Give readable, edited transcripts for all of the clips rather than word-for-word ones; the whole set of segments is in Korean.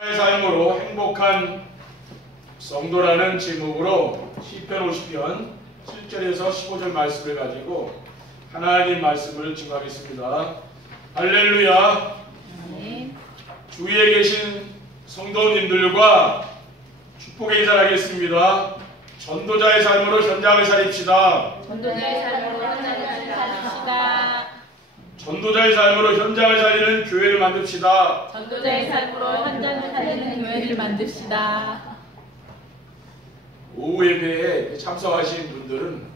삶으로 행복한 성도라는 제목으로 시편 50편 7절에서 15절 말씀을 가지고 하나님 말씀을 증거하겠습니다. 할렐루야. 네. 주위에 계신 성도님들과 축복의 인사를 하겠습니다. 전도자의 삶으로 현장을 살립시다. 전도자의 삶으로 현장을 살립시다. 전도자의 삶으로 현장을 살리는 교회를 만듭시다. 전도자의 삶으로 현장을 살리는 교회를 만듭시다. 오후 예배에 참석하신 분들은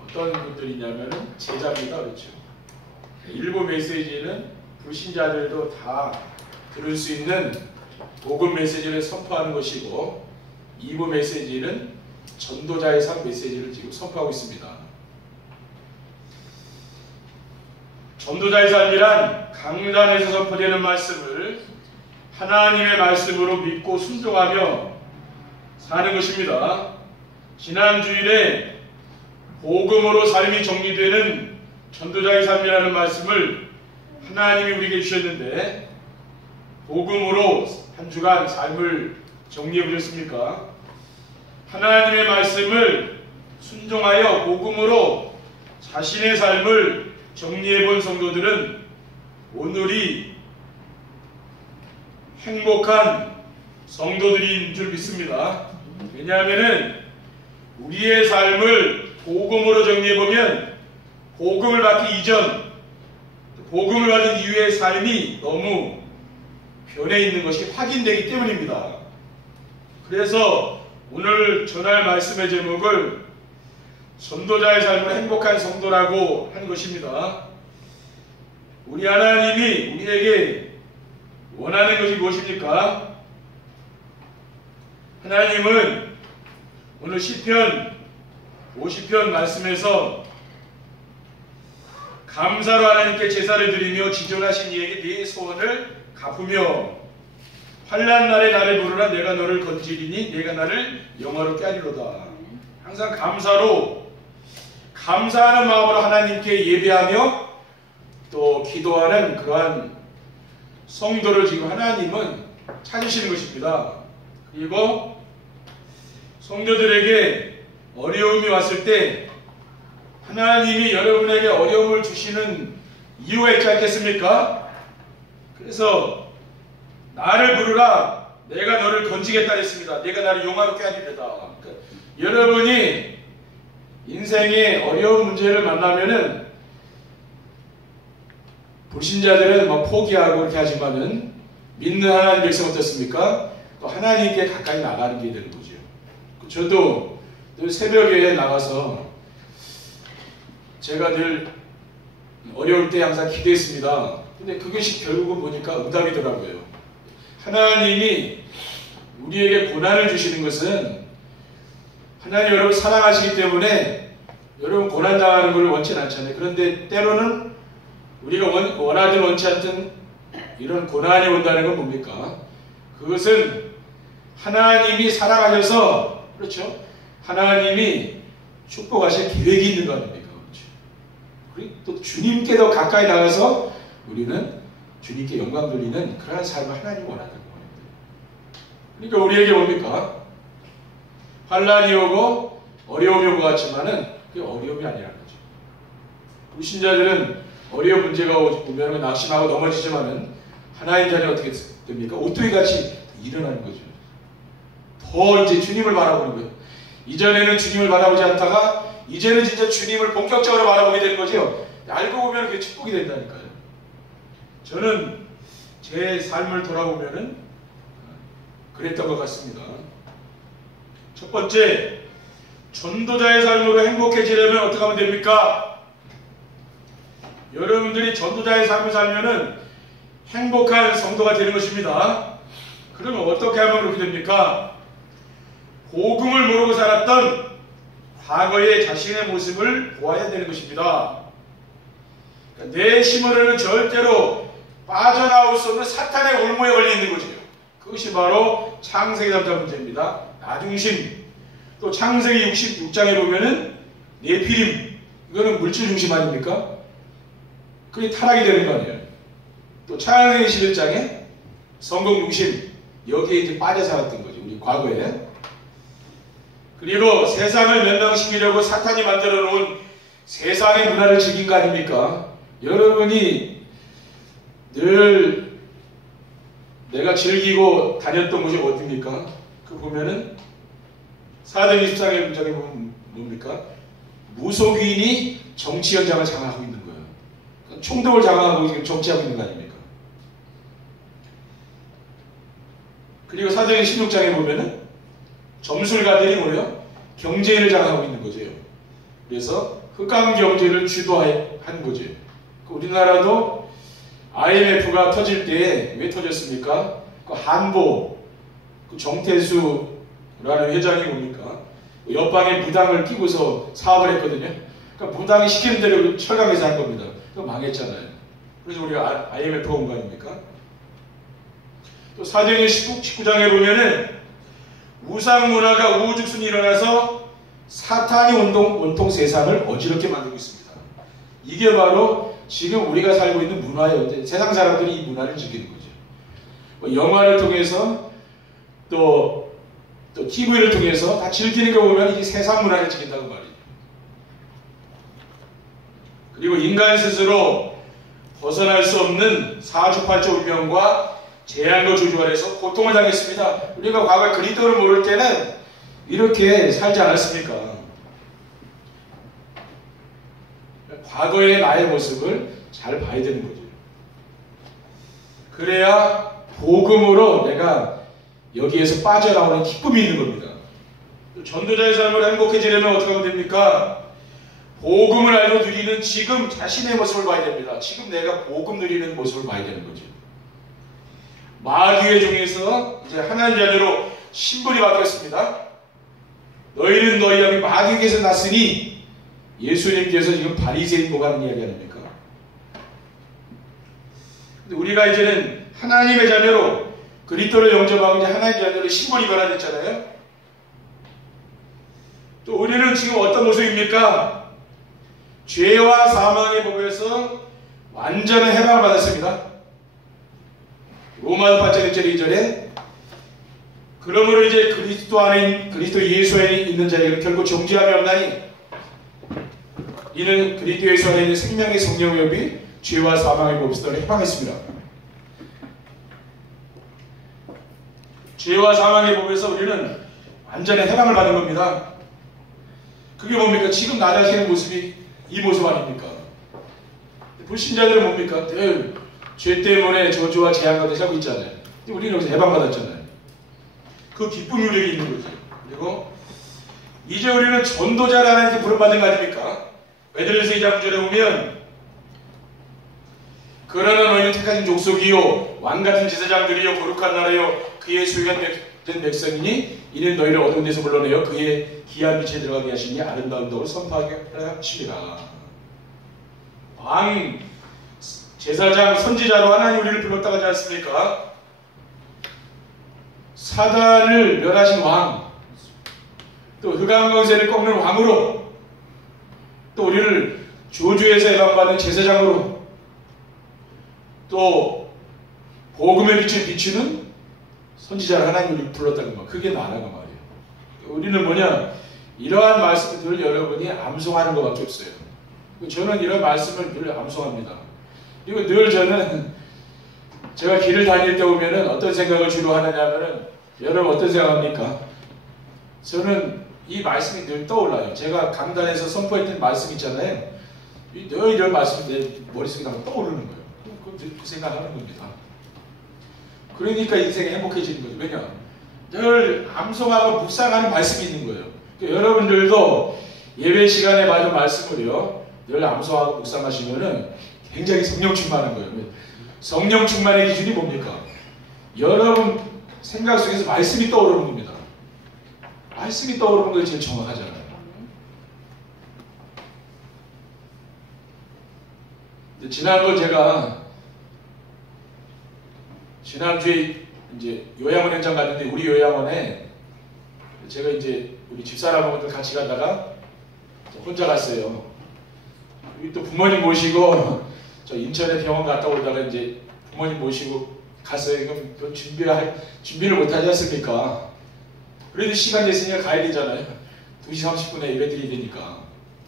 어떤 분들이냐면 제자입니다. 그렇죠. 일부 메시지는 불신자들도 다 들을 수 있는 복음 메시지를 선포하는 것이고, 2부 메시지는 전도자의 삶 메시지를 지금 선포하고 있습니다. 전도자의 삶이란 강단에서 선포되는 말씀을 하나님의 말씀으로 믿고 순종하며 사는 것입니다. 지난 주일에 복음으로 삶이 정리되는 전도자의 삶이라는 말씀을 하나님이 우리에게 주셨는데, 복음으로 한 주간 삶을 정리해 보셨습니까? 하나님의 말씀을 순종하여 복음으로 자신의 삶을 정리해 본 성도들은 오늘이 행복한 성도들인 줄 믿습니다. 왜냐하면 우리의 삶을 복음으로 정리해 보면 복음을 받기 이전, 복음을 받은 이후의 삶이 너무 변해 있는 것이 확인되기 때문입니다. 그래서 오늘 전할 말씀의 제목을 전도자의 삶으로 행복한 성도라고 한 것입니다. 우리 하나님이 우리에게 원하는 것이 무엇입니까? 하나님은 오늘 시편 50편 말씀에서 감사로 하나님께 제사를 드리며 지존하신 이에게 네 소원을 갚으며 환난 날에 나를 부르라. 내가 너를 건지리니 내가 나를 영화롭게 하리로다. 항상 감사하는 마음으로 하나님께 예배하며 또 기도하는 그러한 성도를 지금 하나님은 찾으시는 것입니다. 그리고 성도들에게 어려움이 왔을 때 하나님이 여러분에게 어려움을 주시는 이유가 있지 않겠습니까? 그래서 나를 부르라. 내가 너를 건지겠다 했습니다. 내가 나를 용화롭게 하리로다. 그러니까 여러분이 인생의 어려운 문제를 만나면은 불신자들은 막 포기하고 이렇게 하지만은 믿는 하나님 백성 어떻습니까? 또 하나님께 가까이 나가는 게 되는 거죠. 저도 늘 새벽에 나가서 제가 늘 어려울 때 항상 기도했습니다. 근데 그것이 결국은 보니까 응답이더라고요. 하나님이 우리에게 고난을 주시는 것은 하나님 여러분 사랑하시기 때문에 여러분 고난당하는 걸 원치 않잖아요. 그런데 때로는 우리가 원하든 원치 않든 이런 고난이 온다는 건 뭡니까? 그것은 하나님이 사랑하셔서, 그렇죠? 하나님이 축복하실 계획이 있는 거 아닙니까? 그렇죠? 그리고 또 주님께 더 가까이 나가서 우리는 주님께 영광 돌리는 그러한 삶을 하나님이 원하는 겁니다. 그러니까 우리에게 뭡니까? 환난이 오고 어려움이 오고 같지만은 그게 어려움이 아니라는 거죠. 불신자들은 어려운 문제가 오면 낙심하고 넘어지지만은 하나님 자녀 어떻게 됩니까? 오뚜기 같이 일어나는 거죠. 더 이제 주님을 바라보는 거예요. 이전에는 주님을 바라보지 않다가 이제는 진짜 주님을 본격적으로 바라보게 되는 거죠. 알고 보면 그게 축복이 된다니까요. 저는 제 삶을 돌아보면은 그랬던 것 같습니다. 첫 번째, 전도자의 삶으로 행복해지려면 어떻게 하면 됩니까? 여러분들이 전도자의 삶을 살면은 행복한 성도가 되는 것입니다. 그러면 어떻게 하면 그렇게 됩니까? 복음을 모르고 살았던 과거의 자신의 모습을 보아야 되는 것입니다. 내 힘으로는 절대로 빠져나올 수 없는 사탄의 올무에 걸려 있는 거죠. 그것이 바로 창세기 3장 문제입니다. 나중심. 또 창세기 66장에 보면은 네피림. 이거는 물질 중심 아닙니까? 그게 타락이 되는 거 아니에요. 또 창세기 11장에 성공 중심, 여기에 이제 빠져 살았던 거죠. 우리 과거에. 그리고 세상을 멸망시키려고 사탄이 만들어 놓은 세상의 문화를 즐긴 거 아닙니까? 여러분이 늘 내가 즐기고 다녔던 곳이 어디입니까? 그 보면은 사도행 24의 문장에 보면 뭡니까? 무속인이 정치 현장을 장악하고 있는 거예요. 총독을 장악하고 지금 정치하고 있는 거 아닙니까? 그리고 사도행 16장에 보면은 점술가들이 뭐예요? 경제인을 장악하고 있는 거죠. 그래서 흑암 경제를 주도한 거죠. 우리나라도 IMF가 터질 때 왜 터졌습니까? 그 한보, 그 정태수라는 회장이 뭡니까? 옆방에 무당을 끼고서 사업을 했거든요. 그러니까 무당이 시키는 대로 철강해서 한 겁니다. 그 망했잖아요. 그래서 우리가 IMF가 온 거 아닙니까? 또 사도행전 19장에 보면은 우상 문화가 우후죽순이 일어나서 사탄이 온통 세상을 어지럽게 만들고 있습니다. 이게 바로 지금 우리가 살고 있는 문화예요. 세상 사람들이 이 문화를 즐기는 거죠. 뭐 영화를 통해서 또 TV를 통해서 다 즐기는 거 보면 이게 세상 문화를 즐긴다고 말이에요. 그리고 인간 스스로 벗어날 수 없는 사주팔조 운명과 재앙과 저주 아래서 고통을 당했습니다. 우리가 과거에 그리스도를 모를 때는 이렇게 살지 않았습니까? 과거의 나의 모습을 잘 봐야 되는 거죠. 그래야 복음으로 내가 여기에서 빠져나오는 기쁨이 있는 겁니다. 전도자의 삶을 행복해지려면 어떻게 하면 됩니까? 복음을 알고 누리는 지금 자신의 모습을 봐야 됩니다. 지금 내가 복음 누리는 모습을 봐야 되는 거죠. 마귀의 종에서 이제 하나님 자녀로 신분이 바뀌었습니다. 너희는 너희 아비 마귀에게서 났으니 예수님께서 지금 바리새인 보가는 이야기 아닙니까? 근데 우리가 이제는 하나님의 자녀로 그리스도를 영접하고 이제 하나님의 자녀로 신분이 변화됐잖아요. 또 우리는 지금 어떤 모습입니까? 죄와 사망의 법에서 완전한 해방을 받았습니다. 로마서 8장 1절 2절에 그러므로 이제 그리스도 예수 안에 있는 자에게는 결코 정죄함이 없나니 이는 그리스도 예수 안에 있는 생명의 성령의 법이 죄와 사망의 법에서 해방했습니다. 죄와 사망의 법에서 우리는 완전한 해방을 받은 겁니다. 그게 뭡니까? 지금 나 자신의 모습이 이 모습 아닙니까? 불신자들은 뭡니까? 늘 죄 때문에 저주와 재앙 가운데 살고 있잖아요. 근데 우리는 여기서 해방받았잖아요. 그 기쁨이 우리에게 있는 거죠. 그리고 이제 우리는 전도자라는 게 부름받은 거 아닙니까? 베드로전서 2장 9절에 보면 그러나 너희는 택하신 족속이요 왕같은 제사장들이요 거룩한 나라요 그의 소유가 된 백성이니 이는 너희를 어두운 데서 불러내어 그의 기한 빛에 들어가게 하시니 아름다운 덕을 선포하게 하십니다. 왕, 제사장, 선지자로 하나님 우리를 불렀다고 하지 않습니까? 사단을 멸하신 왕, 또 흑암 권세를 꺾는 왕으로, 또 우리를 저주에서 해방받는 제사장으로, 또 복음의 빛을 비추는 선지자를 하나님 우리를 불렀다는 거. 그게 나라가 말이에요. 우리는 뭐냐? 이러한 말씀을 여러분이 암송하는 것밖에 없어요. 저는 이런 말씀을 늘 암송합니다. 그리고 늘 저는 제가 길을 다닐 때 보면은 어떤 생각을 주로 하느냐면은 여러분 어떤 생각합니까? 저는 이 말씀이 늘 떠올라요. 제가 강단에서 선포했던 말씀 있잖아요. 늘 이런 말씀이 내 머릿속에 떠오르는 거예요. 그 생각하는 겁니다. 그러니까 인생이 행복해지는 거죠. 왜냐? 늘 암송하고 묵상하는 말씀이 있는 거예요. 그러니까 여러분들도 예배 시간에 받은 말씀을요. 늘 암송하고 묵상하시면은 굉장히 성령 충만한 거예요. 성령 충만의 기준이 뭡니까? 여러분 생각 속에서 말씀이 떠오르는 겁니다. 말씀이 떠오르는 게 제일 정확하잖아요. 지난번 제가 지난주에 이제 요양원 현장 갔는데 우리 요양원에 제가 이제 우리 집사람하고 같이 가다가 혼자 갔어요. 또 부모님 모시고 저 인천에 병원 갔다 오다가 이제 부모님 모시고 갔어요. 그럼 준비를 못하지 않습니까? 그래도 시간 됐으니까 가야 되잖아요. 2시 30분에 예배드려야 되니까.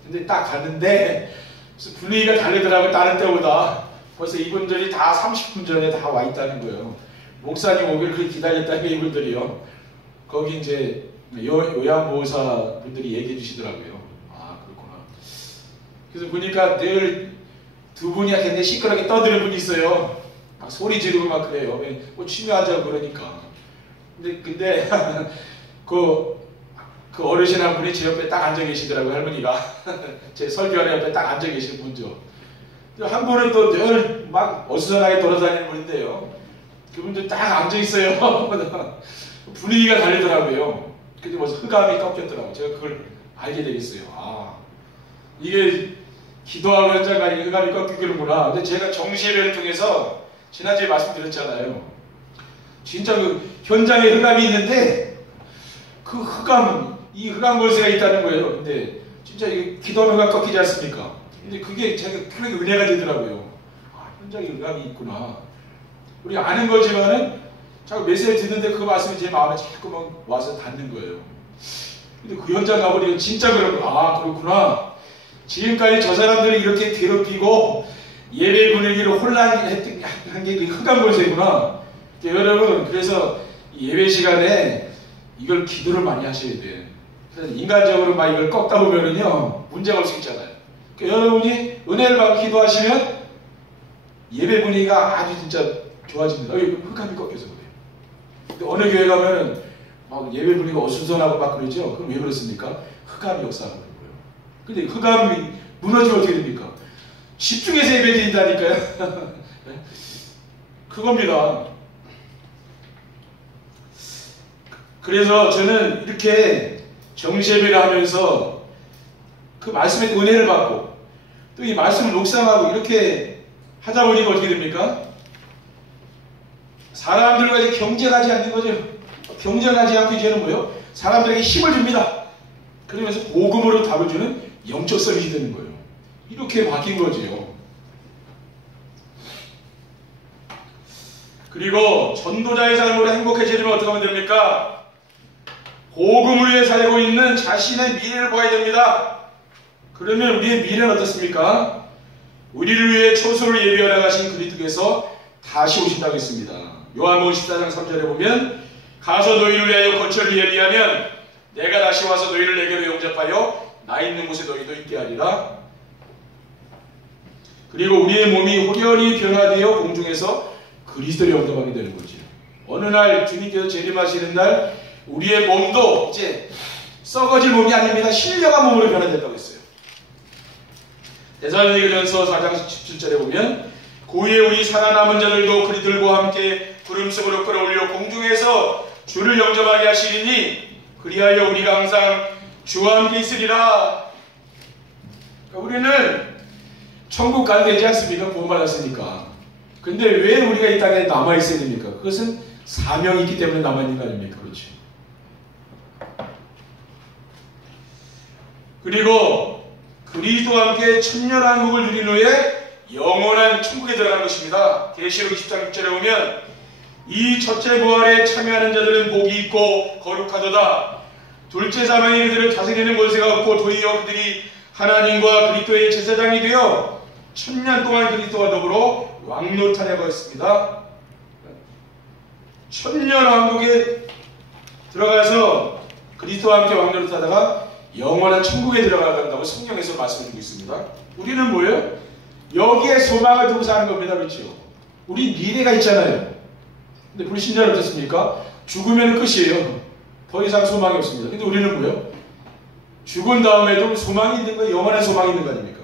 근데 딱 갔는데 분위기가 다르더라고요. 다른 때보다. 벌써 이분들이 다 30분 전에 다 와 있다는 거예요. 목사님 오기를 그렇게 기다렸다는 게 이분들이요. 거기 이제 요양보호사 분들이 얘기해 주시더라고요. 아, 그렇구나. 그래서 보니까 늘 두 분이 굉장히 시끄럽게 떠드는 분이 있어요. 막 소리 지르고 막 그래요. 뭐 취미하자고 그러니까. 근데 그 어르신 한 분이 제 옆에 딱 앉아 계시더라고요. 할머니가. 제 설교하는 옆에 딱 앉아 계시는 분죠. 한 분은 또 늘 막 어수선하게 돌아다니는 분인데요. 그분도 딱 앉아 있어요. 분위기가 다르더라고요. 근데 벌써 흑암이 꺾였더라고요. 제가 그걸 알게 되겠어요. 아, 이게 기도하고 현장 가니 흑암이 꺾이는구나. 근데 제가 정시예배를 통해서 지난주에 말씀드렸잖아요. 진짜 그 현장에 흑암이 있는데 그 이 흑암 골세가 있다는 거예요. 근데 진짜 이게 기도하면 흑암 꺾이지 않습니까? 근데 그게 제가 그렇게 은혜가 되더라고요. 아, 현장에 흑암이 있구나. 우리가 아는 거지만은 자꾸 메시지 듣는데 그 말씀이 제 마음에 자꾸만 와서 닿는 거예요. 근데 그 현장 가보니까 진짜 그렇고, 아, 그렇구나. 지금까지 저 사람들이 이렇게 괴롭히고 예배 분위기를 혼란했던 게 흑암 골세구나. 여러분, 그래서 예배 시간에 이걸 기도를 많이 하셔야 돼요. 그래서 인간적으로 막 이걸 꺾다 보면은요, 문제가 올 수 있잖아요. 그러니까 여러분이 은혜를 받고 기도하시면 예배 분위기가 아주 진짜 좋아집니다. 흑암이 꺾여서 그래요. 근데 어느 교회 가면은 막 예배 분위기가 어수선하고 막 그러죠? 그럼 왜 그렇습니까? 흑암이 역사하는 거예요. 근데 흑암이 무너지면 어떻게 됩니까? 집중해서 예배 드린다니까요. 그겁니다. 그래서 저는 이렇게 정시예배를 하면서 그 말씀의 은혜를 받고 또 이 말씀을 묵상하고 이렇게 하다 보니까 어떻게 됩니까? 사람들과 이제 경쟁하지 않는 거죠. 경쟁하지 않고 이제는 뭐예요? 사람들에게 힘을 줍니다. 그러면서 복음으로 답을 주는 영적 서밋이 되는 거예요. 이렇게 바뀐 거죠. 그리고 전도자의 삶으로 행복해지려면 어떻게 하면 됩니까? 복음을 위해 살고 있는 자신의 미래를 봐야 됩니다. 그러면 우리의 미래는 어떻습니까? 우리를 위해 초소를 예비하여 나가신 그리스도께서 다시 오신다고 했습니다. 요한복음 14장 3절에 보면 가서 너희를 위하여 거처를 예비하면 내가 다시 와서 너희를 내게로 영접하여 나 있는 곳에 너희도 있게 하리라. 그리고 우리의 몸이 호련히 변화되어 공중에서 그리스도를 영접하게 되는 거죠. 어느 날 주님께서 재림하시는 날 우리의 몸도 이제 썩어질 몸이 아닙니다. 신령한 몸으로 변화된다고 했어요. 데살로니가전서 4장 17절에 보면 고위에 우리 살아남은 자들도 그리들과 함께 구름속으로 끌어올려 공중에서 주를 영접하게 하시리니 그리하여 우리가 항상 주와 함께 있으리라. 그러니까 우리는 천국 가야 되지 않습니까? 구원받았으니까. 근데 왜 우리가 이 땅에 남아있어야 됩니까? 그것은 사명이 있기 때문에 남아있는 거 아닙니까? 그렇죠. 그리고 그리스도와 함께 천년왕국을 누린 후에 영원한 천국에 들어가는 것입니다. 계시록 20장 6절에 보면 이 첫째 부활에 참여하는 자들은 복이 있고 거룩하도다. 둘째 사망이 그들을 다스리는 권세가 없고 도리어 그들이 하나님과 그리스도의 제사장이 되어 천년 동안 그리스도와 더불어 왕노타냐고 했습니다. 천년 왕국에 들어가서 그리스도와 함께 왕노릇하다가 영원한 천국에 들어간다고 성경에서 말씀해주고 있습니다. 우리는 뭐예요? 여기에 소망을 두고 사는 겁니다. 그렇죠? 우리 미래가 있잖아요. 근데 불신자는 어떻습니까? 죽으면 끝이에요. 더 이상 소망이 없습니다. 근데 우리는 뭐예요? 죽은 다음에도 소망이 있는 거예요. 영원한 소망이 있는 거 아닙니까?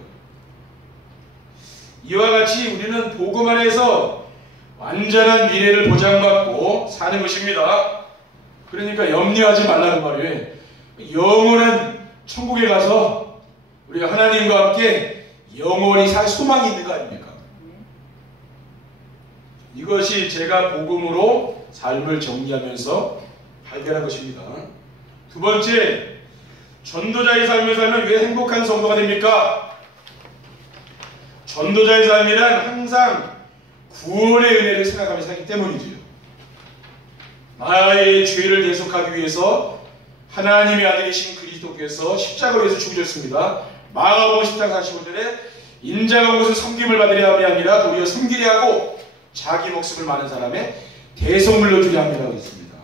이와 같이 우리는 복음 안에서 완전한 미래를 보장받고 사는 것입니다. 그러니까 염려하지 말라는 말이에요. 영원한 천국에 가서 우리가 하나님과 함께 영원히 살 소망이 있는 거 아닙니까? 이것이 제가 복음으로 삶을 정리하면서 발견한 것입니다. 두 번째, 전도자의 삶을 살면 왜 행복한 성도가 됩니까? 전도자의 삶이란 항상 구원의 은혜를 생각하며 살기 때문이지요. 나의 죄를 대속하기 위해서 하나님의 아들이신 그리스도께서 십자가에서 죽으셨습니다. 마가복음 10장 45절에 인자가 온 것은 섬김을 받으려 함이 아니라 도리어 섬기려 하고 자기 목숨을 많은 사람의 대속물로 주려 함이라고 했습니다.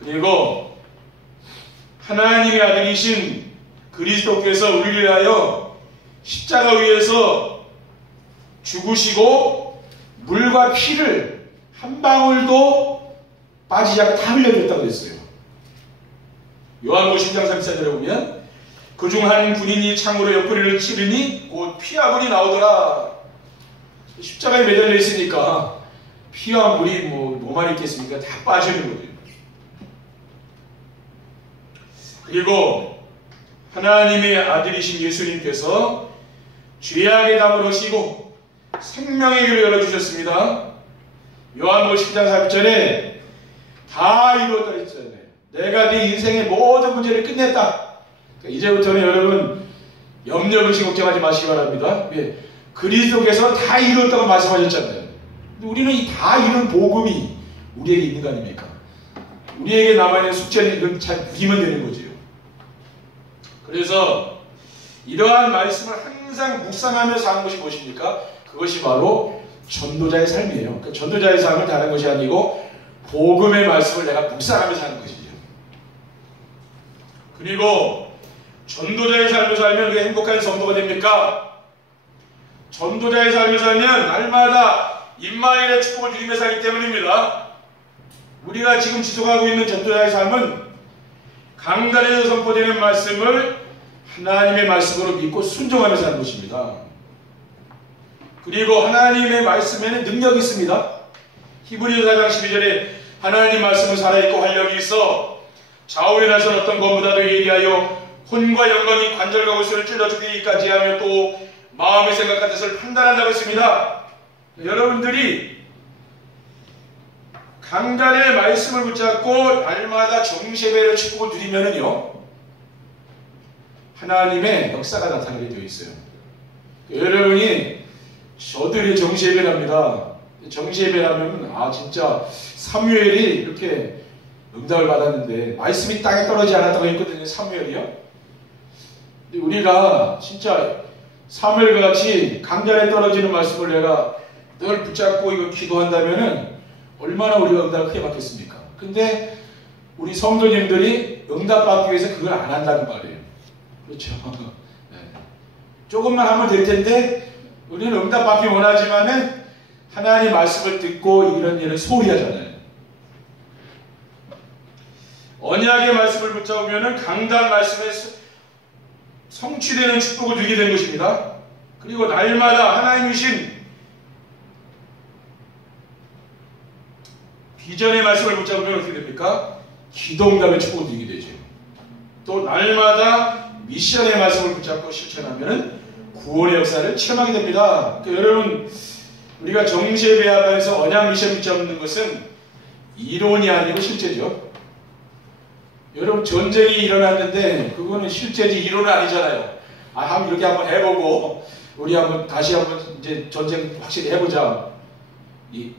그리고 하나님의 아들이신 그리스도께서 우리를 위하여 십자가 위에서 죽으시고 물과 피를 한 방울도 빠지지 않고 다 흘려줬다고 했어요. 요한복음 10장 34절에 보면 그중 한 군인이 창으로 옆구리를 찌르니 곧 피와 물이 나오더라. 십자가에 매달려 있으니까 피와 물이 뭐만 있겠습니까? 다 빠지는 거예요. 그리고 하나님의 아들이신 예수님께서 죄악의 담을 지고 생명의 길을 열어주셨습니다. 요한복음 10장 4절에 다 이루었다 했잖아요. 내가 네 인생의 모든 문제를 끝냈다. 그러니까 이제부터는 여러분 염려의식 걱정하지 마시기 바랍니다. 그리스도께서 다 이루었다고 말씀하셨잖아요. 근데 우리는 이 다 이룬 복음이 우리에게 있는 거 아닙니까? 우리에게 남아있는 숙제는 이건 잘 누리면 되는 거지요. 그래서 이러한 말씀을 항상 묵상하면서 하는 것이 무엇입니까? 그것이 바로 전도자의 삶이에요. 그러니까 전도자의 삶은 다른 것이 아니고 복음의 말씀을 내가 묵상하면서 하는 것이죠. 그리고 전도자의 삶을 살면 왜 행복한 성도가 됩니까? 전도자의 삶을 살면 날마다 임마누엘의 축복을 누리며 살기 때문입니다. 우리가 지금 지속하고 있는 전도자의 삶은 강단에서 선포되는 말씀을 하나님의 말씀으로 믿고 순종하면서 하는 것입니다. 그리고 하나님의 말씀에는 능력이 있습니다. 히브리서 4장 12절에 하나님 말씀은 살아있고 활력이 있어 좌우에 나선 어떤 것보다도 예리하여 혼과 영광이 관절과 골수를 찔러 죽이기까지 하며 또 마음의 생각과 뜻을 판단한다고 했습니다. 여러분들이 강단의 말씀을 붙잡고 날마다 정죄배의 축복을 누리면은요 하나님의 역사가 나타나게 되어 있어요. 여러분이 저들이 정죄배랍니다. 정죄배라면 진짜 사무엘이 이렇게 응답을 받았는데 말씀이 땅에 떨어지지 않았다고 했거든요. 사무엘이요. 근데 우리가 진짜 사무엘과 같이 강단에 떨어지는 말씀을 내가 늘 붙잡고 이거 기도한다면은 얼마나 우리가 응답을 크게 받겠습니까? 근데 우리 성도님들이 응답받기 위해서 그걸 안 한다는 말이에요. 그렇죠. 네. 조금만 하면 될 텐데 우리는 응답받기 원하지만은 하나님 말씀을 듣고 이런 일을 소홀히 하잖아요. 언약의 말씀을 붙잡으면은 강단 말씀에 성취되는 축복을 누리게 되는 것입니다. 그리고 날마다 하나님이신 비전의 말씀을 붙잡으면 어떻게 됩니까? 기도응답의 축복을 누리게 되죠. 또 날마다 미션의 말씀을 붙잡고 실천하면 구원의 역사를 체험하게 됩니다. 그러니까 여러분 우리가 정죄배합에서 언약 미션 붙잡는 것은 이론이 아니고 실제죠. 여러분 전쟁이 일어났는데 그거는 실제지 이론은 아니잖아요. 한번 이렇게 한번 해보고 우리 다시 한번 이제 전쟁 확실히 해보자. 이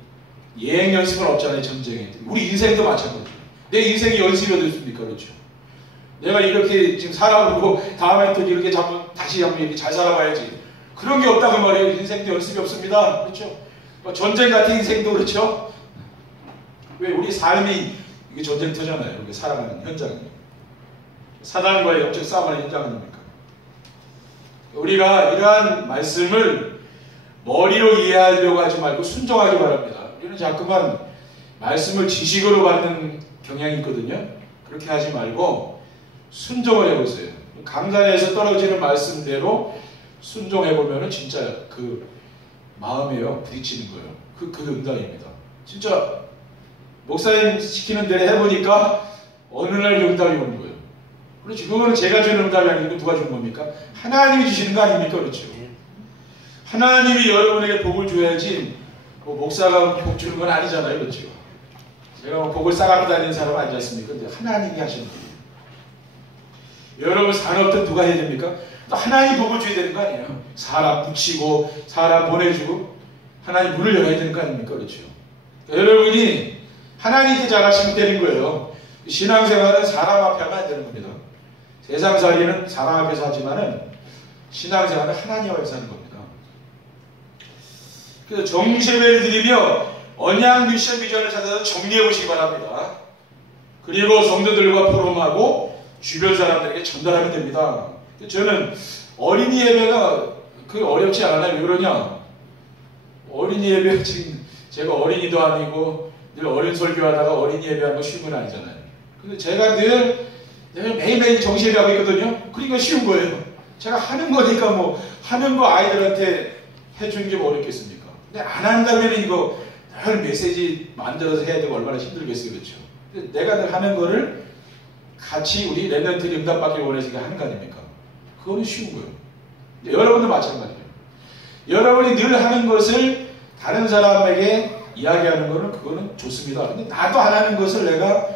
예행 연습은 없잖아요. 전쟁에. 우리 인생도 마찬가지예요. 내 인생이 연습이 어떻습니까? 그렇죠. 내가 이렇게 지금 살아보고 다음에 또 이렇게 다시 한번 이렇게 잘 살아봐야지. 그런 게 없다고 말해요. 인생도 연습이 없습니다. 그렇죠. 전쟁 같은 인생도 그렇죠. 왜 우리 삶이 이게 전쟁터잖아요. 이렇게 살아가는 현장이. 사단과의 영적 싸움하는 현장 아닙니까? 우리가 이러한 말씀을 머리로 이해하려고 하지 말고 순종하기 바랍니다. 우리는 자꾸만 말씀을 지식으로 받는 경향이 있거든요. 그렇게 하지 말고 순종을 해보세요. 강단에서 떨어지는 말씀대로 순종해보면 진짜 그 마음에요 부딪히는 거예요. 그 응답입니다. 진짜 목사님 시키는 대로 해보니까 어느 날 응답이 오는 거예요. 그렇죠. 그거는 제가 주는 응답이 아니고 누가 주는 겁니까? 하나님이 주시는 거 아닙니까? 그렇죠. 하나님이 여러분에게 복을 줘야지 목사가 복 주는 건 아니잖아요. 그렇죠. 제가 복을 싸가고 다니는 사람 아니지 않습니까? 근데 하나님이 하시는 거예요. 여러분 산업도 누가 해야 됩니까? 또 하나님이 복을 줘야 되는 거 아니에요. 사람 붙이고 사람 보내주고 하나님 문을 열어야 되는 거 아닙니까? 그렇죠. 여러분이 하나님께 잘하시면 되는 거예요. 신앙생활은 사람 앞에 하면 안 되는 겁니다. 세상살이는 사람 앞에서 하지만은 신앙생활은 하나님 앞에서 하는 겁니다. 그래서 정시예배를 드리며 언약 미션 비전을 찾아서 정리해 보시기 바랍니다. 그리고 성도들과 포럼하고 주변 사람들에게 전달하면 됩니다. 저는 어린이 예배가 어렵지 않아요. 왜 그러냐? 어린이 예배 지금 제가 어린이도 아니고 늘 어린 설교하다가 어린이 예배하는 거 쉬운 건 아니잖아요. 근데 제가 늘 매일매일 정시 예배하고 있거든요. 그러니까 쉬운 거예요. 제가 하는 거니까 뭐 하는 거 아이들한테 해주는 게 뭐 어렵겠습니까? 근데 안 한다면 이거 늘 메시지 만들어서 해야 되고 얼마나 힘들겠어요. 그렇죠? 근데 내가 늘 하는 거를 같이 우리 랩런트들이 응답받기 원해서 하는 거 아닙니까? 그거는 쉬운 거예요. 여러분도 마찬가지예요. 여러분이 늘 하는 것을 다른 사람에게 이야기하는 거는 그거는 좋습니다. 근데 나도 안 하는 것을 내가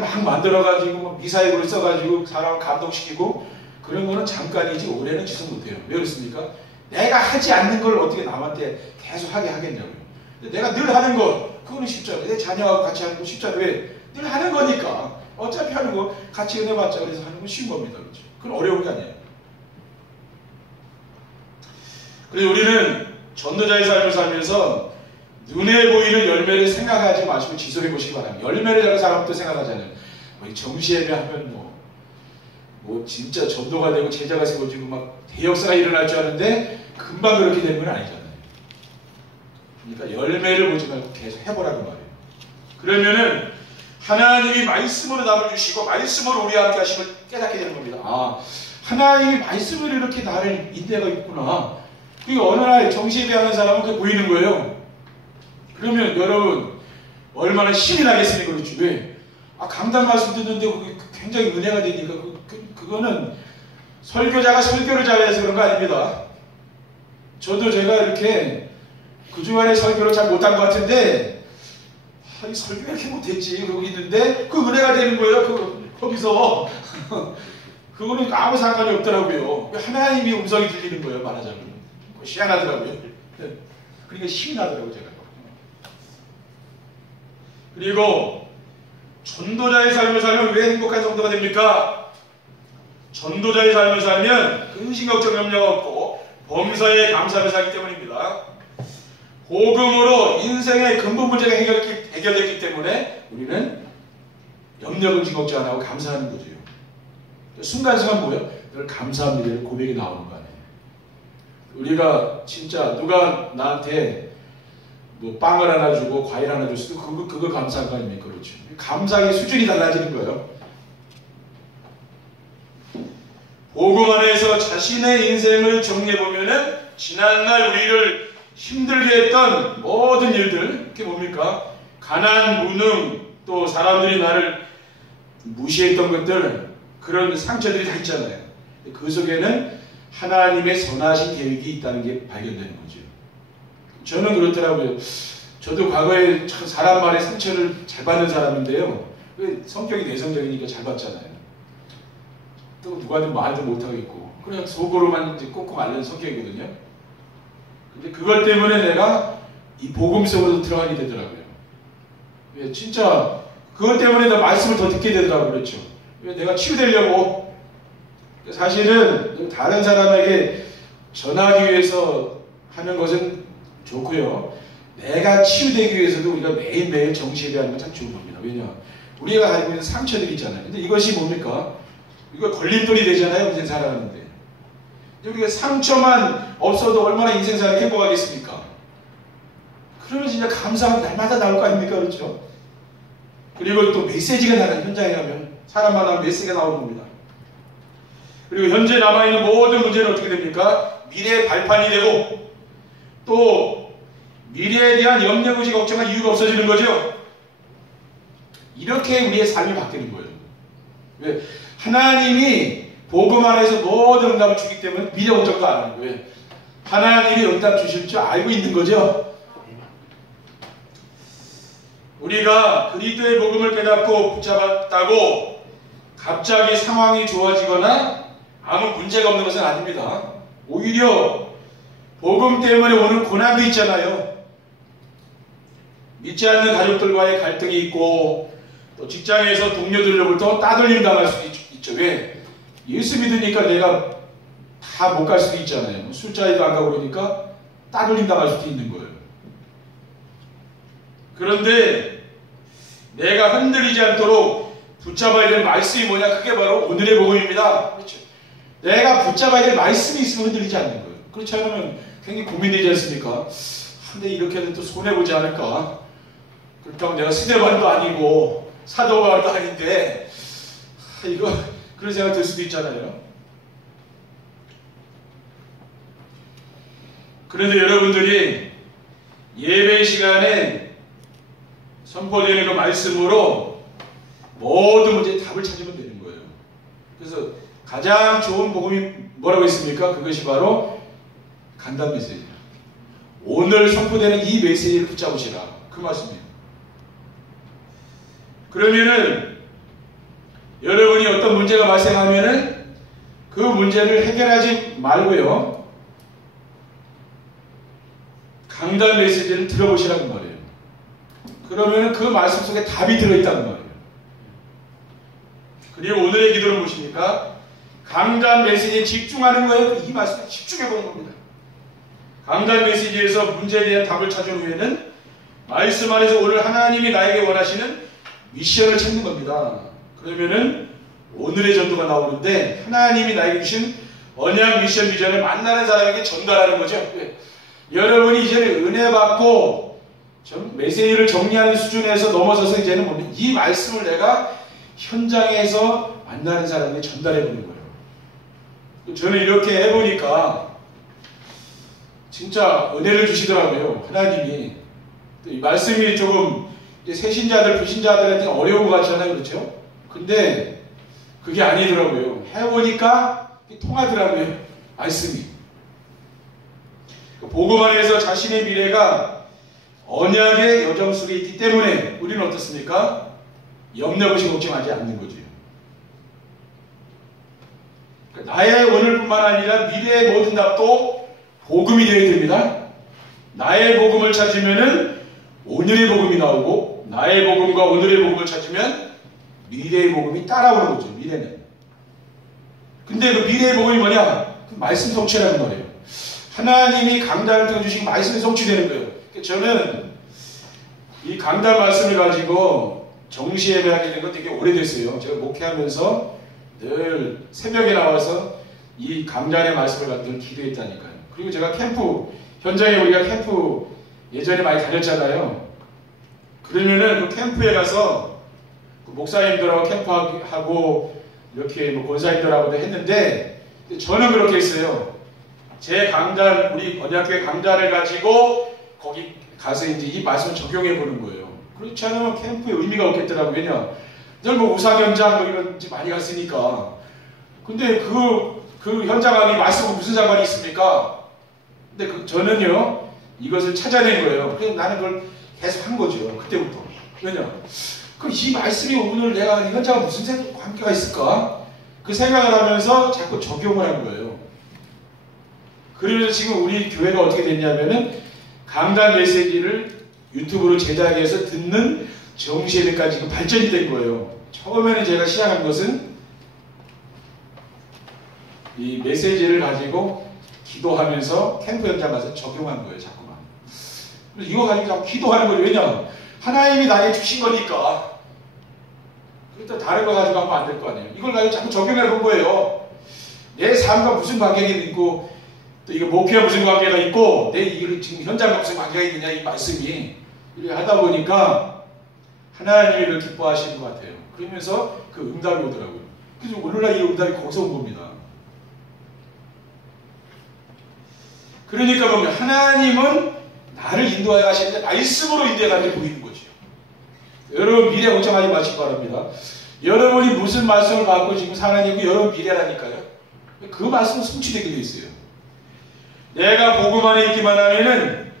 막 만들어가지고 미사일을 써가지고 사람을 감동시키고 그런 거는 잠깐이지 오래는 지속 못해요. 왜 그렇습니까? 내가 하지 않는 걸 어떻게 남한테 계속 하게 하겠냐고요. 근데 내가 늘 하는 거 그거는 쉽잖아요. 내 자녀하고 같이 하는 거 쉽잖아요. 왜? 늘 하는 거니까. 어차피 하는 거 같이 은혜 받자 그래서 하는 건 쉬운 겁니다. 그렇죠? 그건 어려운 게 아니에요. 그래서 우리는 전도자의 삶을 살면서 눈에 보이는 열매를 생각하지 마시고 지속해 보시기 바랍니다. 열매를 다른 사람도 생각하잖아요. 정시예배 하면 뭐 진짜 전도가 되고 제자가 세워지고 막 대역사가 일어날 줄 아는데 금방 그렇게 되는 건 아니잖아요. 그러니까 열매를 보지 말고 계속 해보라고 말이에요. 그러면은 하나님이 말씀으로 답을 주시고 말씀으로 우리와 함께 하심을 깨닫게 되는 겁니다. 아, 하나님이 말씀으로 이렇게 나를 인내가 있구나. 그리고 어느 날 정시예배 하는 사람은 그게 보이는 거예요. 그러면 여러분 얼마나 신이 나겠습니까? 그렇죠? 왜? 강단 말씀 듣는데 그게 굉장히 은혜가 되니까 그거는 설교자가 설교를 잘해서 그런 거 아닙니다. 저도 제가 이렇게 그주간에 설교를 잘 못한 것 같은데 이 설교 이렇게 못했지 그러고 있는데 그 은혜가 되는 거예요. 거기서 그거는 아무 상관이 없더라고요. 하나님이 음성이 들리는 거예요. 말하자면 희한하더라고요. 그러니까 힘이 나더라고요. 제가. 그리고 전도자의 삶을 살면 왜 행복한 성도가 됩니까? 전도자의 삶을 살면 근심 걱정 염려가 없고 범사에 감사를 살기 때문입니다. 복음으로 인생의 근본 문제가 해결됐기 때문에 우리는 염려 근심 걱정 안 하고 감사하는 거죠. 순간순간 뭐예요? 늘 감사합니다를 고백이 나오는 거 아니에요. 우리가 진짜 누가 나한테 뭐 빵을 하나 주고 과일 하나 줬을 때 그거 감사한 거 아닙니까? 그렇죠. 감사의 수준이 달라지는 거예요. 복음 안에서 자신의 인생을 정리해보면은 지난날 우리를 힘들게 했던 모든 일들, 그게 뭡니까? 가난, 무능, 또 사람들이 나를 무시했던 것들, 그런 상처들이 다 있잖아요. 그 속에는 하나님의 선하신 계획이 있다는 게 발견되는 거죠. 저는 그렇더라고요. 저도 과거에 사람 말에 상처를 잘 받는 사람인데요. 성격이 내성적이니까 잘 받잖아요. 또 누구한테 말도 못하겠고 그냥 속으로만 이제 꽁꽁 앓는 성격이거든요. 근데 그것 때문에 내가 이 복음 속으로 들어가게 되더라고요. 왜 진짜 그것 때문에 나 말씀을 더 듣게 되더라고요. 그렇죠. 왜 내가 치유되려고 사실은 다른 사람에게 전하기 위해서 하는 것은 좋고요. 내가 치유되기 위해서도 우리가 매일매일 정시예배하는 건 참 좋은 겁니다. 왜냐? 우리가 가지고 있는 상처들이 있잖아요. 근데 이것이 뭡니까? 이거 걸림돌이 되잖아요. 인생 살아가는데. 우리가 상처만 없어도 얼마나 인생 살기 행복하겠습니까? 그러면 진짜 감사하고 날마다 나올 거 아닙니까? 그렇죠? 그리고 또 메시지가 나가요. 현장에 가면 사람 만나면 메시지가 나오는 겁니다. 그리고 현재 남아있는 모든 문제는 어떻게 됩니까? 미래의 발판이 되고 또 미래에 대한 염려무지 걱정할 이유가 없어지는 거죠. 이렇게 우리의 삶이 바뀌는 거예요. 왜? 하나님이 복음 안에서 모든 응답을 주기 때문에 미래 걱정도 안 하는 거예요. 하나님이 응답 주실 줄 알고 있는 거죠. 우리가 그리스도의 복음을 깨닫고 붙잡았다고 갑자기 상황이 좋아지거나 아무 문제가 없는 것은 아닙니다. 오히려 복음 때문에 오는 고난도 있잖아요. 믿지 않는 가족들과의 갈등이 있고 또 직장에서 동료들로부터 따돌림 당할 수도 있죠. 왜? 예수 믿으니까 내가 다 못 갈 수도 있잖아요. 술자리도 안 가고 그러니까 따돌림 당할 수도 있는 거예요. 그런데 내가 흔들리지 않도록 붙잡아야 될 말씀이 뭐냐? 그게 바로 오늘의 복음입니다. 그렇죠? 내가 붙잡아야 될 말씀이 있으면 흔들리지 않는 거예요. 그렇지 않으면 굉장히 고민되지 않습니까? 근데 이렇게 해도 또 손해보지 않을까? 그렇다고 내가 스데반도 아니고 사도바울도 아닌데 이거 그런 생각 들 수도 있잖아요. 그런데 여러분들이 예배 시간에 선포되는 그 말씀으로 모든 문제의 답을 찾으면 되는 거예요. 그래서 가장 좋은 복음이 뭐라고 했습니까? 그것이 바로 간단 메시지입니다. 오늘 선포되는 이 메시지를 붙잡으시라. 그 말씀이에요. 그러면은 여러분이 어떤 문제가 발생하면은 그 문제를 해결하지 말고요. 강단 메시지를 들어보시라는 말이에요. 그러면은 그 말씀 속에 답이 들어있다는 말이에요. 그리고 오늘의 기도는 무엇입니까? 강단 메시지에 집중하는 거예요. 이 말씀에 집중해보는 겁니다. 강단 메시지에서 문제에 대한 답을 찾은 후에는 말씀 안에서 오늘 하나님이 나에게 원하시는 미션을 찾는 겁니다. 그러면은 오늘의 전도가 나오는데 하나님이 나에게 주신 언약 미션 비전을 만나는 사람에게 전달하는 거죠. 여러분이 이제는 은혜 받고 메시지를 정리하는 수준에서 넘어서서 이제는 뭡니까? 이 말씀을 내가 현장에서 만나는 사람에게 전달해 보는 거예요. 저는 이렇게 해보니까 진짜 은혜를 주시더라고요. 하나님이. 이 말씀이 조금 새신자들, 불신자들한테 어려운 것 같잖아요. 그렇죠? 근데 그게 아니더라고요. 해보니까 통하더라고요. 말씀이. 복음 안에서 자신의 미래가 언약의 여정 속에 있기 때문에 우리는 어떻습니까? 염려 없이 걱정하지 않는 거죠. 나의 오늘뿐만 아니라 미래의 모든 답도 복음이 되어야 됩니다. 나의 복음을 찾으면은 오늘의 복음이 나오고 나의 복음과 오늘의 복음을 찾으면 미래의 복음이 따라오는 거죠. 미래는. 근데 그 미래의 복음이 뭐냐? 그 말씀 성취라는 말이에요. 하나님이 강단을 통해 주신 말씀이 성취되는 거예요. 저는 이 강단 말씀을 가지고 정시예배하게 된 건 되게 오래됐어요. 제가 목회하면서 늘 새벽에 나와서 이 강단의 말씀을 갖고 기도했다니까요. 그리고 제가 캠프, 현장에 우리가 캠프 예전에 많이 다녔잖아요. 그러면은 그 캠프에 가서 그 목사님들하고 캠프하고 이렇게 뭐 권사님들하고도 했는데 저는 그렇게 했어요. 제 강단, 우리 언약교회 강단을 가지고 거기 가서 이제 이 말씀을 적용해 보는 거예요. 그렇지 않으면 캠프에 의미가 없겠더라고요. 왜냐? 늘 뭐 우상현장 뭐 이런 데 많이 갔으니까. 근데 그 현장하고 말씀과 무슨 상관이 있습니까? 근데 저는요, 이것을 찾아낸 거예요. 그래서 나는 그걸 계속 한 거죠. 그때부터. 왜냐? 그럼 이 말씀이 오늘 내가 현장과 무슨 관계가 있을까? 그 생각을 하면서 자꾸 적용을 한 거예요. 그러면서 지금 우리 교회가 어떻게 됐냐면은 강단 메시지를 유튜브로 제작해서 듣는 정시예배까지 발전이 된 거예요. 처음에는 제가 시작한 것은 이 메시지를 가지고 기도하면서 캠프 현장 가서 적용한 거예요. 자꾸만. 이거 가지고 자꾸 기도하는 거예요. 왜냐? 하나님이 나에게 주신 거니까. 그러니까 다른 거 가지고 하면 안 될 거 아니에요. 이걸 가지고 자꾸 적용해 본 거예요. 내 삶과 무슨 관계가 있고 또 이거 목회와 무슨 관계가 있고 내 지금 현장과 무슨 관계가 있느냐 이 말씀이 이렇게 하다 보니까 하나님이 그걸 기뻐하시는 것 같아요. 그러면서 그 응답이 오더라고요. 그래서 오늘날 이 응답이 거기서 온 겁니다. 그러니까 보면 하나님은 나를 인도하여 가시는데 말씀으로 인도해 가는 게 보이는 거죠. 여러분 미래 걱정하지 마시기 바랍니다. 여러분이 무슨 말씀을 받고 지금 살아내고 여러분 미래라니까요. 그 말씀은 성취되게 되어 있어요. 내가 복음 안에 있기만 하면은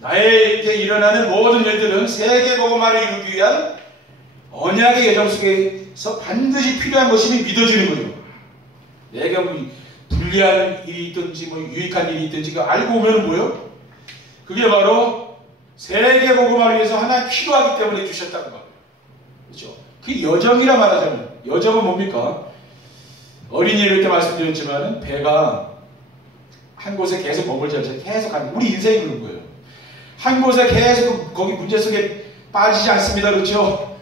나에게 일어나는 모든 일들은 세계 복음 안에 이루기 위한 언약의 예정 속에서 반드시 필요한 것임이 믿어지는 거예요. 내가 뭐 불리한 일이 있든지 뭐 유익한 일이 있든지 알고 오면 뭐예요? 그게 바로 세계 복음화를 위해서 하나 필요하기 때문에 주셨다는 거예요. 그렇죠? 그 여정이라 말하자면, 여정은 뭡니까? 어린이 예배 때 말씀드렸지만 배가 한 곳에 계속 머물지 않죠. 계속 가는, 우리 인생이 그런 거예요. 한 곳에 계속 거기 문제 속에 빠지지 않습니다. 그렇죠?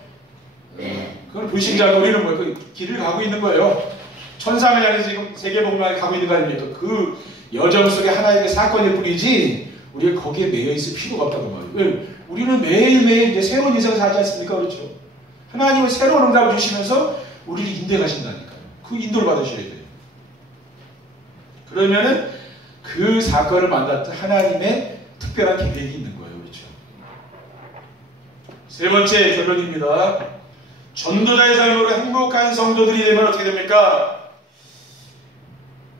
그건 불신자고 우리는 뭐 그 길을 가고 있는 거예요. 천상을 향해서 지금 세계복음화에 가고 있는 거 아닙니까? 그 여정 속에 하나의 사건일 뿐이지 우리가 거기에 매여 있을 필요가 없다고 말이에요. 왜? 우리는 매일매일 이제 새로운 인생을 살지 않습니까? 그렇죠? 하나님은 새로운 응답을 주시면서 우리를 인도해 가신다니까요. 그 인도를 받으셔야 돼요. 그러면은 그 사건을 만났던 하나님의 특별한 계획이 있는 거예요. 그렇죠? 세 번째 결론입니다. 전도자의 삶으로 행복한 성도들이 되면 어떻게 됩니까?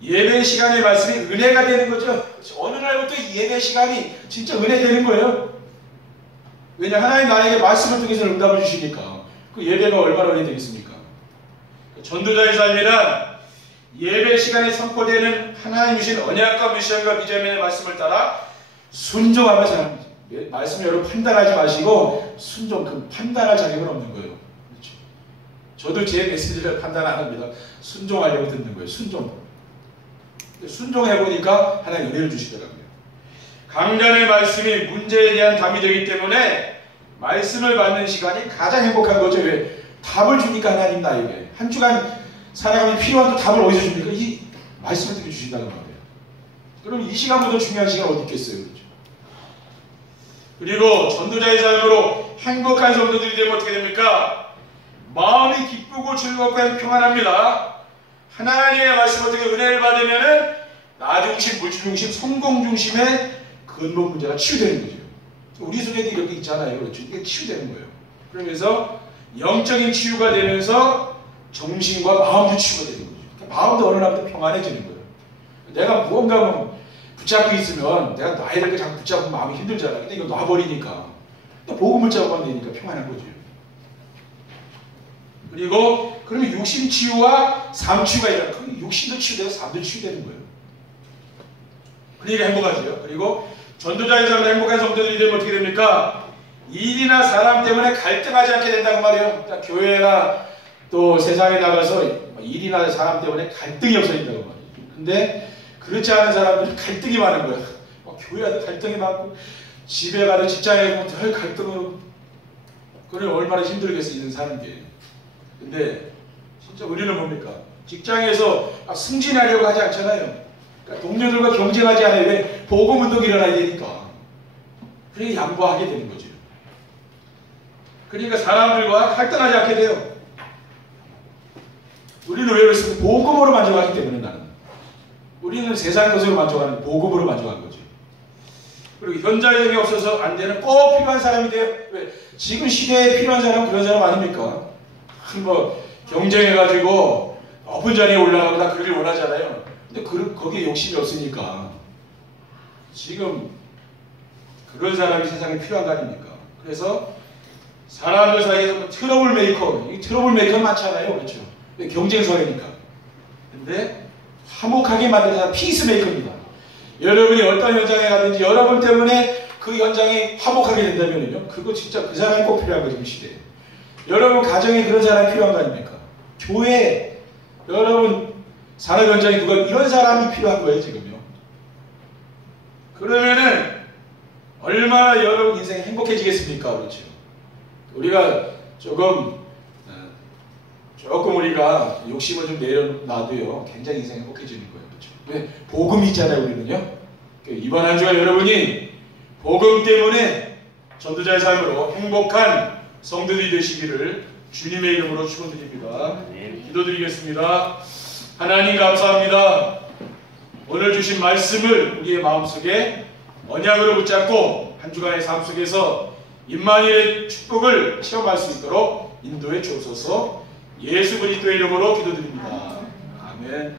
예배 시간의 말씀이 은혜가 되는 거죠. 그렇죠? 어느 날부터 이 예배 시간이 진짜 은혜 되는 거예요. 왜냐? 하나님 나에게 말씀을 통해서 응답을 주시니까 그 예배가 얼마나 은혜 되겠습니까? 전도자의 삶이란 예배 시간에 선포되는 하나님 주신 언약과 미션과 비전의 말씀을 따라 순종하며 사는 거죠. 말씀 여러분 판단하지 마시고 순종, 그 판단할 자격은 없는 거예요. 그렇죠? 저도 제 메시지를 판단 안 합니다. 순종하려고 듣는 거예요. 순종해보니까 하나님 은혜를 주시더라고요. 강단의 말씀이 문제에 대한 답이 되기 때문에 말씀을 받는 시간이 가장 행복한 거죠. 왜? 답을 주니까 하나님 나에게 한 주간 살아가면 필요한 또 답을 어디서 줍니까? 이 말씀을 듣게 주신다는 말이에요. 그럼 이 시간보다 중요한 시간 어디 있겠어요? 그렇죠? 그리고 전도자의 삶으로 행복한 성도들이 되면 어떻게 됩니까? 마음이 기쁘고 즐겁고 평안합니다. 하나님의 말씀을 통해 은혜를 받으면은 나 중심, 물질 중심, 성공 중심의 근본 문제가 치유되는 거죠. 우리 속에도 이렇게 있잖아요. 그렇죠? 이게 치유되는 거예요. 그러면서 영적인 치유가 되면서 정신과 마음도 치유가 되는 거죠. 그러니까 마음도 어느 날부터 평안해지는 거예요. 내가 무언가 붙잡고 있으면 내가 놔야 될 거 자꾸 붙잡으면 마음이 힘들잖아요. 근데 이거 놔버리니까 복음을 잡으면 되니까 평안한 거죠. 그리고 그러면 육신 치유와 삶 치유가 일어나요. 육신도 치유되고 삶도 치유되는 거예요. 그러니까 행복하죠. 그리고 전도자의 삶을 행복한 성도들이 되면 어떻게 됩니까? 일이나 사람 때문에 갈등하지 않게 된다고 말이에요. 그러니까 교회나 또 세상에 나가서 일이나 사람 때문에 갈등이 없어진다고 말이에요. 근데 그렇지 않은 사람들은 갈등이 많은 거예요. 교회 와도 갈등이 많고 집에 가도 직장에 가도 늘 갈등으로 그러면 얼마나 힘들겠어 있는 사람들이. 근데 진짜 우리는 뭡니까? 직장에서 승진하려고 하지 않잖아요. 그러니까 동료들과 경쟁하지 않아요. 왜? 복음운동이 일어나야 되니까. 그러니까 양보하게 되는 거죠. 그러니까 사람들과 갈등하지 않게 돼요. 우리는 왜 그랬습니까? 복음으로 만족하기 때문에 나는. 우리는 세상 것으로 만족하는 복음으로 만족한 거죠. 그리고 현장형이 없어서 안 되는 꼭 필요한 사람이 돼요. 왜? 지금 시대에 필요한 사람은 그런 사람 아닙니까? 경쟁해가지고 높은 자리에 올라가고 다 그러길 원하잖아요. 근데 거기에 욕심이 없으니까 지금 그런 사람이 세상에 필요한 거 아닙니까? 그래서 사람들 사이에서 트러블 메이커, 이 트러블 메이커 많잖아요. 그렇죠? 경쟁 사회니까. 근데 화목하게 만드는 사람 피스 메이커입니다. 여러분이 어떤 현장에 가든지 여러분 때문에 그 현장이 화목하게 된다면요. 그거 진짜 그 사람이 꼭 필요한 거죠. 이 시대에. 여러분 가정에 그런 사람이 필요한 거 아닙니까? 교회, 여러분 산업 현장에 누가 이런 사람이 필요한 거예요. 지금요. 그러면은 얼마나 여러분 인생이 행복해지겠습니까? 그렇죠? 우리가 조금 우리가 욕심을 좀 내려놔도요 굉장히 인생이 행복해지는 거예요. 그렇죠? 왜? 복음이 있잖아요. 우리는요. 이번 한 주간 여러분이 복음 때문에 전도자의 삶으로 행복한 성도들이 되시기를 주님의 이름으로 축원드립니다. 기도드리겠습니다. 하나님 감사합니다. 오늘 주신 말씀을 우리의 마음속에 언약으로 붙잡고 한 주간의 삶 속에서 임마누엘의 축복을 체험할 수 있도록 인도해 주옵소서. 예수 그리스도의 이름으로 기도드립니다. 아멘.